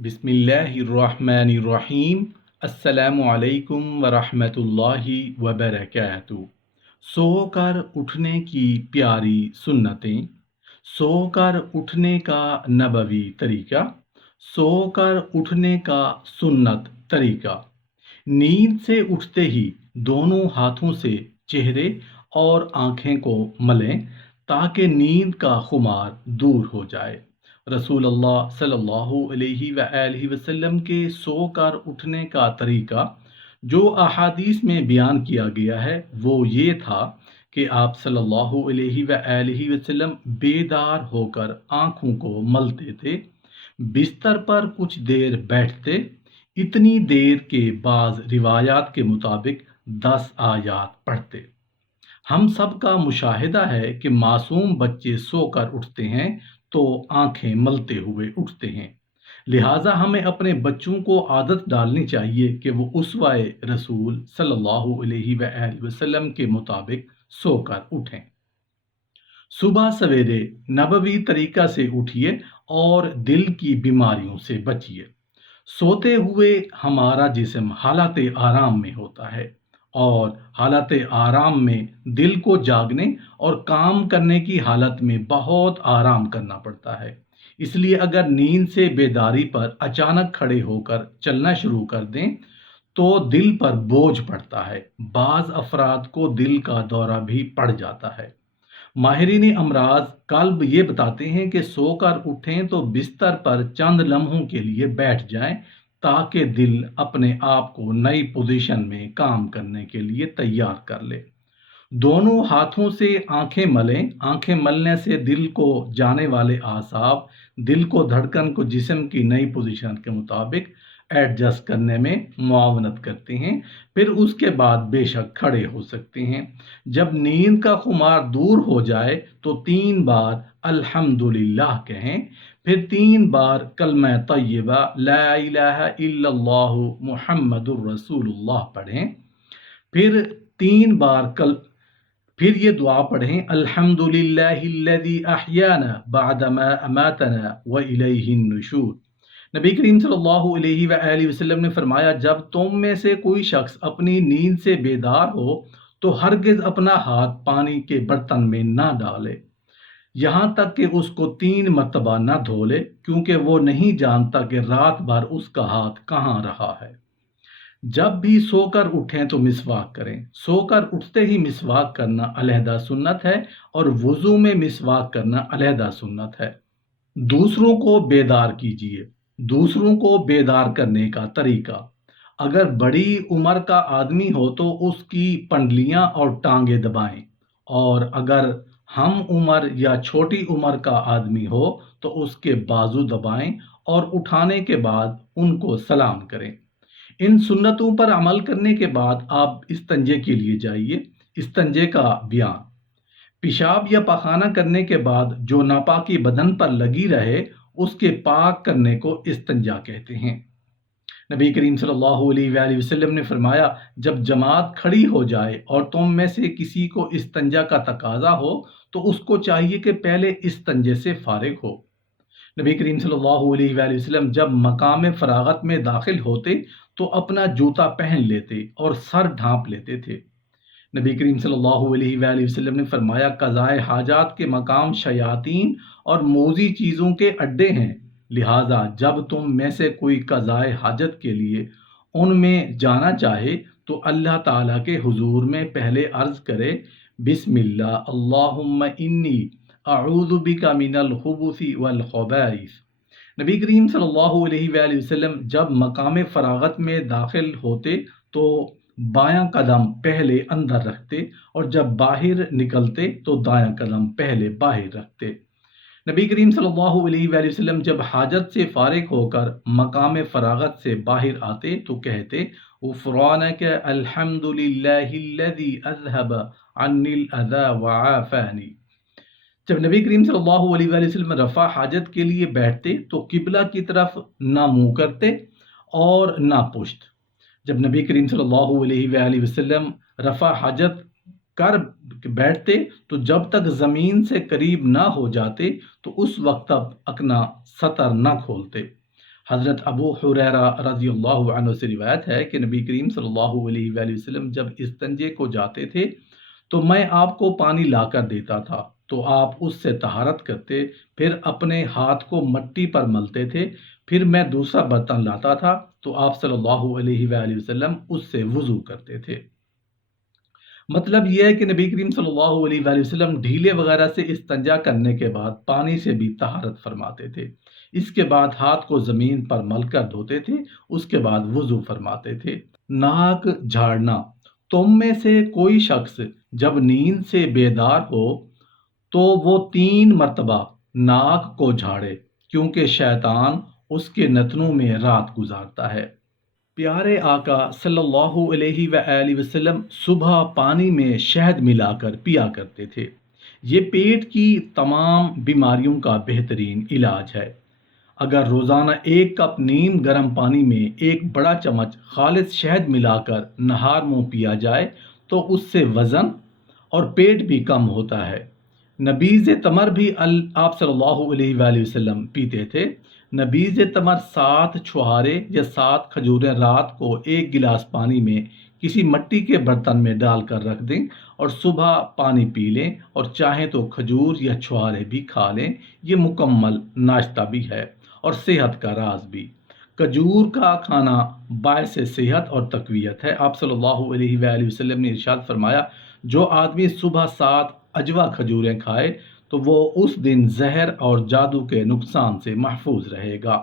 بسم اللہ الرحمن الرحیم۔ السلام علیکم ورحمۃ اللہ وبرکاتہ۔ سو کر اٹھنے کی پیاری سنتیں، سو کر اٹھنے کا نبوی طریقہ، سو کر اٹھنے کا سنت طریقہ۔ نیند سے اٹھتے ہی دونوں ہاتھوں سے چہرے اور آنکھیں کو ملیں تاکہ نیند کا خمار دور ہو جائے۔ رسول اللہ صلی اللہ علیہ وآلہ وسلم کے سو کر اٹھنے کا طریقہ جو احادیث میں بیان کیا گیا ہے وہ یہ تھا کہ آپ صلی اللہ علیہ وآلہ وسلم بیدار ہو کر آنکھوں کو ملتے تھے، بستر پر کچھ دیر بیٹھتے، اتنی دیر کے بعض روایات کے مطابق 10 آیات پڑھتے۔ ہم سب کا مشاہدہ ہے کہ معصوم بچے سو کر اٹھتے ہیں تو آنکھیں ملتے ہوئے اٹھتے ہیں، لہٰذا ہمیں اپنے بچوں کو عادت ڈالنی چاہیے کہ وہ اسوہ رسول صلی اللہ علیہ وآلہ وسلم کے مطابق سو کر اٹھیں۔ صبح سویرے نبوی طریقہ سے اٹھیے اور دل کی بیماریوں سے بچیے۔ سوتے ہوئے ہمارا جسم حالت آرام میں ہوتا ہے اور حالت آرام میں دل کو جاگنے اور کام کرنے کی حالت میں بہت آرام کرنا پڑتا ہے۔ اس لیے اگر نیند سے بیداری پر اچانک کھڑے ہو کر چلنا شروع کر دیں تو دل پر بوجھ پڑتا ہے، بعض افراد کو دل کا دورہ بھی پڑ جاتا ہے۔ ماہرین امراض قلب یہ بتاتے ہیں کہ سو کر اٹھیں تو بستر پر چند لمحوں کے لیے بیٹھ جائیں تاکہ دل اپنے آپ کو نئی پوزیشن میں کام کرنے کے لیے تیار کر لے۔ دونوں ہاتھوں سے آنکھیں ملیں۔ آنکھیں ملنے سے دل کو جانے والے اعصاب دل کو دھڑکن کو جسم کی نئی پوزیشن کے مطابق ایڈجسٹ کرنے میں معاونت کرتے ہیں، پھر اس کے بعد بے شک کھڑے ہو سکتے ہیں۔ جب نیند کا خمار دور ہو جائے تو 3 بار الحمدللہ کہیں، پھر 3 بار کلمہ طیبہ لا الہ الا اللہ محمد الرسول اللہ پڑھیں، پھر یہ دعا پڑھیں، الحمدللہ الذی احیانا بعدما اماتنا والیہ النشور۔ نبی کریم صلی اللہ علیہ وآلہ وسلم نے فرمایا، جب تم میں سے کوئی شخص اپنی نیند سے بیدار ہو تو ہرگز اپنا ہاتھ پانی کے برتن میں نہ ڈالے یہاں تک کہ اس کو 3 مرتبہ نہ دھو لے، کیونکہ وہ نہیں جانتا کہ رات بھر اس کا ہاتھ کہاں رہا ہے۔ جب بھی سو کر اٹھیں تو مسواک کریں۔ سو کر اٹھتے ہی مسواک کرنا علیحدہ سنت ہے اور وضو میں مسواک کرنا علیحدہ سنت ہے۔ دوسروں کو بیدار کیجیے۔ دوسروں کو بیدار کرنے کا طریقہ: اگر بڑی عمر کا آدمی ہو تو اس کی پنڈلیاں اور ٹانگیں دبائیں، اور اگر ہم عمر یا چھوٹی عمر کا آدمی ہو تو اس کے بازو دبائیں اور اٹھانے کے بعد ان کو سلام کریں۔ ان سنتوں پر عمل کرنے کے بعد آپ استنجے کے لیے جائیے۔ استنجے کا بیان: پیشاب یا پخانہ کرنے کے بعد جو ناپاکی بدن پر لگی رہے اس کے پاک کرنے کو استنجا کہتے ہیں۔ نبی کریم صلی اللہ علیہ وآلہ وسلم نے فرمایا، جب جماعت کھڑی ہو جائے اور تم میں سے کسی کو استنجا کا تقاضا ہو تو اس کو چاہیے کہ پہلے استنجے سے فارغ ہو۔ نبی کریم صلی اللہ علیہ وآلہ وسلم جب مقام فراغت میں داخل ہوتے تو اپنا جوتا پہن لیتے اور سر ڈھانپ لیتے تھے۔ نبی کریم صلی اللہ علیہ وآلہ وسلم نے فرمایا، قضائے حاجات کے مقام شیاطین اور موذی چیزوں کے اڈے ہیں، لہٰذا جب تم میں سے کوئی قضائے حاجت کے لیے ان میں جانا چاہے تو اللہ تعالیٰ کے حضور میں پہلے عرض کرے، بسم اللہ اللہم انی اعوذ بک من الخبث والخبائث۔ نبی کریم صلی اللہ علیہ وآلہ وسلم جب مقام فراغت میں داخل ہوتے تو بایاں قدم پہلے اندر رکھتے اور جب باہر نکلتے تو دایاں قدم پہلے باہر رکھتے۔ نبی کریم صلی اللہ علیہ وآلہ وسلم جب حاجت سے فارغ ہو کر مقام فراغت سے باہر آتے تو کہتے، غفرانک الحمد للہ الذی اذہب عنی الاذی وعافانی۔ جب نبی کریم صلی اللہ علیہ وآلہ وسلم رفع حاجت کے لیے بیٹھتے تو قبلہ کی طرف نہ منہ کرتے اور نہ پشت۔ جب نبی کریم صلی اللہ علیہ وآلہ وسلم رفع حاجت کر بیٹھتے تو جب تک زمین سے قریب نہ ہو جاتے تو اس وقت تک اپنا سطر نہ کھولتے۔ حضرت ابو حریرہ رضی اللہ عنہ سے روایت ہے کہ نبی کریم صلی اللہ علیہ وآلہ وسلم جب استنجے کو جاتے تھے تو میں آپ کو پانی لا کر دیتا تھا تو آپ اس سے طہارت کرتے، پھر اپنے ہاتھ کو مٹی پر ملتے تھے، پھر میں دوسرا برتن لاتا تھا تو آپ صلی اللہ علیہ وآلہ وسلم اس سے وضو کرتے تھے۔ مطلب یہ ہے کہ نبی کریم صلی اللہ علیہ وآلہ وسلم ڈھیلے وغیرہ سے استنجا کرنے کے بعد پانی سے بھی طہارت فرماتے تھے، اس کے بعد ہاتھ کو زمین پر مل کر دھوتے تھے، اس کے بعد وضو فرماتے تھے۔ ناک جھاڑنا، تم میں سے کوئی شخص جب نیند سے بیدار ہو تو وہ 3 مرتبہ ناک کو جھاڑے، کیونکہ شیطان اس کے نتنوں میں رات گزارتا ہے۔ پیارے آقا صلی اللہ علیہ وآلہ وسلم صبح پانی میں شہد ملا کر پیا کرتے تھے۔ یہ پیٹ کی تمام بیماریوں کا بہترین علاج ہے۔ اگر روزانہ 1 کپ نیم گرم پانی میں 1 بڑا چمچ خالص شہد ملا کر نہار منہ پیا جائے تو اس سے وزن اور پیٹ بھی کم ہوتا ہے۔ نبیذ تمر بھی آپ صلی اللہ علیہ وآلہ وسلم پیتے تھے۔ نبیذ تمر 7 چھہارے یا 7 کھجوریں رات کو 1 گلاس پانی میں کسی مٹی کے برتن میں ڈال کر رکھ دیں اور صبح پانی پی لیں، اور چاہیں تو کھجور یا چھہارے بھی کھا لیں۔ یہ مکمل ناشتہ بھی ہے اور صحت کا راز بھی۔ کھجور کا کھانا باعث صحت اور تقویت ہے۔ آپ صلی اللہ علیہ وآلہ وسلم نے ارشاد فرمایا، جو آدمی صبح 7 اجوا کھجوریں کھائے تو وہ اس دن زہر اور جادو کے نقصان سے محفوظ رہے گا۔